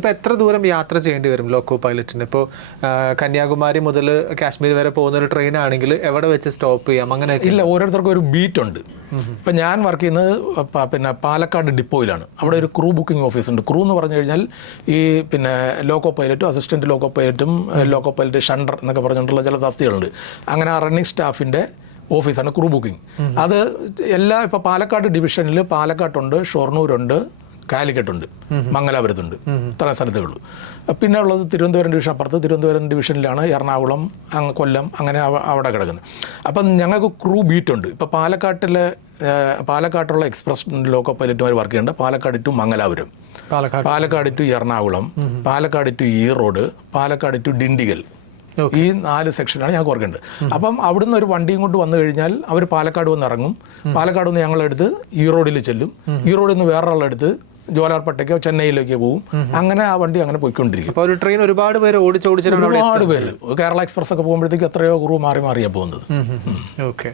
ഇതിപ്പോൾ എത്ര ദൂരം യാത്ര ചെയ്യേണ്ടി വരും ലോക്കോ പൈലറ്റിന്? ഇപ്പോൾ കന്യാകുമാരി മുതൽ കാശ്മീർ വരെ പോകുന്ന ഒരു ട്രെയിൻ ആണെങ്കിൽ എവിടെ വെച്ച് സ്റ്റോപ്പ് ചെയ്യാം? അങ്ങനെ ഇല്ല, ഓരോരുത്തർക്കും ഒരു ബീറ്റ് ഉണ്ട്. ഇപ്പം ഞാൻ വർക്ക് ചെയ്യുന്നത് പിന്നെ പാലക്കാട് ഡിപ്പോയിലാണ്. അവിടെ ഒരു ക്രൂ ബുക്കിംഗ് ഓഫീസ് ഉണ്ട്. ക്രൂ എന്ന് പറഞ്ഞു കഴിഞ്ഞാൽ ഈ പിന്നെ ലോക്കോ പൈലറ്റും അസിസ്റ്റൻറ്റ് ലോക്കോ പൈലറ്റും ലോക്കോ പൈലറ്റ് ഷണ്ടർ എന്നൊക്കെ പറഞ്ഞിട്ടുള്ള ചില തസ്തികളുണ്ട്. അങ്ങനെ ആ റണ്ണിങ് സ്റ്റാഫിൻ്റെ ഓഫീസാണ് ക്രൂ ബുക്കിംഗ്. അത് ഇപ്പോൾ പാലക്കാട് ഡിവിഷനിൽ പാലക്കാട്ടുണ്ട്, ഷൊർണൂരുണ്ട്, കാലിക്കട്ടുണ്ട്, മംഗലാപുരത്തുണ്ട്. ഇത്ര സ്ഥലത്തേ ഉള്ളൂ. പിന്നെ ഉള്ളത് തിരുവനന്തപുരം ഡിവിഷൻ അപ്പുറത്ത്. തിരുവനന്തപുരം ഡിവിഷനിലാണ് എറണാകുളം, കൊല്ലം, അങ്ങനെ അവിടെ കിടക്കുന്നത്. അപ്പം ഞങ്ങൾക്ക് ക്രൂ ബീറ്റുണ്ട്. ഇപ്പോൾ പാലക്കാട്ടുള്ള എക്സ്പ്രസ് ലോക്കോ പൈലറ്റുമാർ വർക്ക് ചെയ്യുന്നുണ്ട്. Palakkad to Mangalapuram, Palakkad to Ernakulam, Palakkad to Erode, Palakkad to Dindigul. ഈ 4 സെക്ഷനാണ് ഞങ്ങൾക്ക് ഓർക്കേണ്ടത്. അപ്പം അവിടുന്ന് ഒരു വണ്ടിയും കൊണ്ട് വന്നു കഴിഞ്ഞാൽ അവർ പാലക്കാട് വന്ന് ഇറങ്ങും. പാലക്കാട് നിന്ന് ഞങ്ങളെടുത്ത് ഈറോഡിൽ ചെല്ലും. ഈറോഡിൽ നിന്ന് വേറൊരാളെടുത്ത് ജോലാർപേട്ടയ്ക്കോ ചെന്നൈയിലേക്കോ പോകും. അങ്ങനെ ആ വണ്ടി അങ്ങനെ പോയിക്കൊണ്ടിരിക്കും. അപ്പോൾ ഒരു ട്രെയിൻ ഒരുപാട് പേര് ഒരുപാട് പേര് കേരള എക്സ്പ്രസ് ഒക്കെ പോകുമ്പോഴത്തേക്ക് എത്രയോ ക്രൂ മാറിയാണ് പോകുന്നത്. ഓക്കെ.